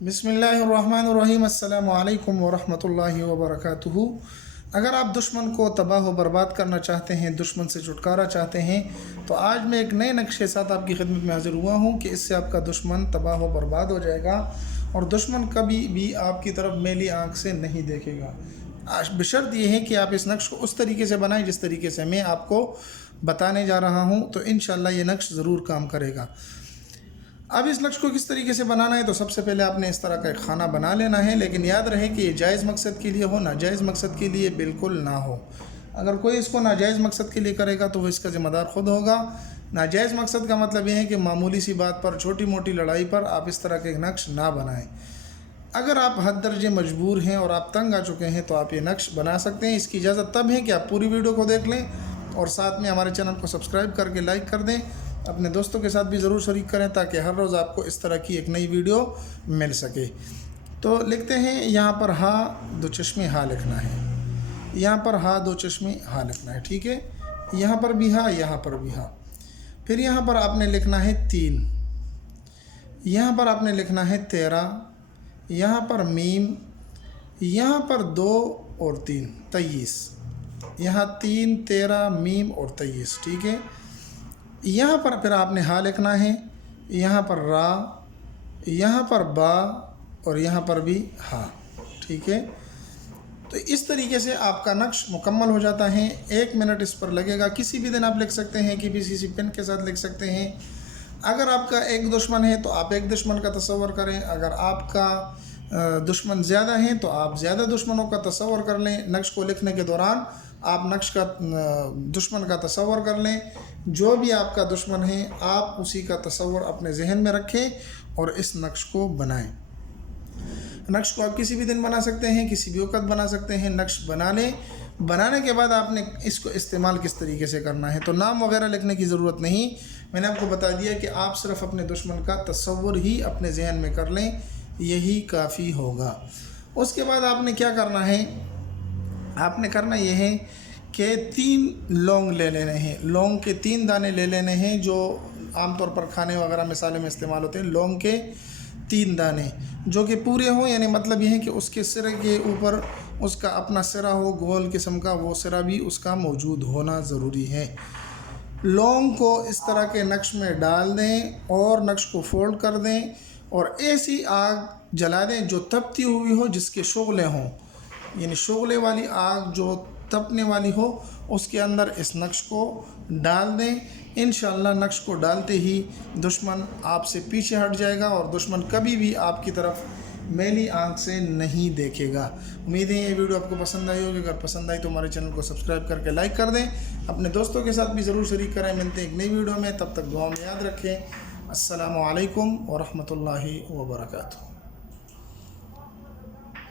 बिस्मिल्लाहिर्रहमानिर्रहीम। अस्सलामु अलैकुम वरहमतुल्लाहि वबरकातुहू। अगर आप दुश्मन को तबाह व बर्बाद करना चाहते हैं, दुश्मन से छुटकारा चाहते हैं, तो आज मैं एक नए नक्शे के साथ आपकी खिदमत में हाजिर हुआ हूँ कि इससे आपका दुश्मन तबाह व बर्बाद हो जाएगा और दुश्मन कभी भी आपकी तरफ मैली आँख से नहीं देखेगा। बशर्त ये है कि आप इस नक्श को उस तरीके से बनाएं जिस तरीके से मैं आपको बताने जा रहा हूँ, तो इंशाअल्लाह ये नक्श ज़रूर काम करेगा। अब इस नक्श को किस तरीके से बनाना है, तो सबसे पहले आपने इस तरह का एक खाना बना लेना है, लेकिन याद रहे कि ये जायज़ मकसद के लिए हो, नाजायज़ मकसद के लिए बिल्कुल ना हो। अगर कोई इसको नाजायज़ मकसद के लिए करेगा तो वो इसका ज़िम्मेदार ख़ुद होगा। नाजायज़ मकसद का मतलब ये है कि मामूली सी बात पर, छोटी मोटी लड़ाई पर आप इस तरह के नक्श ना बनाएं। अगर आप हद दर्जे मजबूर हैं और आप तंग आ चुके हैं तो आप ये नक्श बना सकते हैं। इसकी इजाज़त तब है कि आप पूरी वीडियो को देख लें और साथ में हमारे चैनल को सब्सक्राइब करके लाइक कर दें। अपने दोस्तों के साथ भी ज़रूर शरीक करें ताकि हर रोज़ आपको इस तरह की एक नई वीडियो मिल सके। तो लिखते हैं, यहाँ पर हा दो चश्मे हा लिखना है, यहाँ पर हा दो चश्मे हा लिखना है, ठीक है। यहाँ पर भी हा, यहाँ पर भी हा। फिर यहाँ पर आपने लिखना है 3, यहाँ पर आपने लिखना है 13, यहाँ पर मीम, यहाँ पर 2 और 3 23, यहाँ 3 13 मीम और 23, ठीक है। यहाँ पर फिर आपने हा लिखना है, यहाँ पर रा, यहाँ पर बा और यहाँ पर भी हा, ठीक है। तो इस तरीके से आपका नक्श मुकम्मल हो जाता है। 1 मिनट इस पर लगेगा। किसी भी दिन आप लिख सकते हैं कि किसी पेन के साथ लिख सकते हैं। अगर आपका एक दुश्मन है तो आप एक दुश्मन का तसव्वुर करें, अगर आपका दुश्मन ज़्यादा हैं तो आप ज़्यादा दुश्मनों का तसव्वुर कर लें। नक्श को लिखने के दौरान आप नक्श का दुश्मन का तसव्वुर कर लें। जो भी आपका दुश्मन है आप उसी का तसव्वुर अपने जहन में रखें और इस नक्श को बनाएं। नक्श को आप किसी भी दिन बना सकते हैं, किसी भी वक़्त बना सकते हैं। नक्श बना लें, बनाने के बाद आपने इसको इस्तेमाल किस तरीके से करना है, तो नाम वगैरह लिखने की ज़रूरत नहीं। मैंने आपको बता दिया कि आप सिर्फ़ अपने दुश्मन का तसव्वुर ही अपने जहन में कर लें, यही काफ़ी होगा। उसके बाद आपने क्या करना है, आपने करना यह है कि 3 लौंग ले लेने हैं। लौंग के 3 दाने ले लेने हैं, जो आमतौर पर खाने वगैरह मिसाले में इस्तेमाल होते हैं। लौंग के 3 दाने जो कि पूरे हों, यानी मतलब यह है कि उसके सिरे के ऊपर उसका अपना सिरा हो, गोल किस्म का, वो सिरा भी उसका मौजूद होना ज़रूरी है। लौंग को इस तरह के नक्श में डाल दें और नक्श को फोल्ड कर दें और ऐसी आग जला दें जो तपती हुई हो, जिसके शोगले हों, यानी शोगले वाली आग जो तपने वाली हो, उसके अंदर इस नक्श को डाल दें। इंशाअल्लाह नक्श को डालते ही दुश्मन आपसे पीछे हट जाएगा और दुश्मन कभी भी आपकी तरफ मैली आंख से नहीं देखेगा। उम्मीद है ये वीडियो आपको पसंद आई होगी। अगर पसंद आई तो हमारे चैनल को सब्सक्राइब करके लाइक कर दें। अपने दोस्तों के साथ भी ज़रूर शरीक करें। मिलते हैं एक नई वीडियो में, तब तक दुआ में याद रखें। अस्सलामु अलैकुम व रहमतुल्लाहि व बरकातुहू।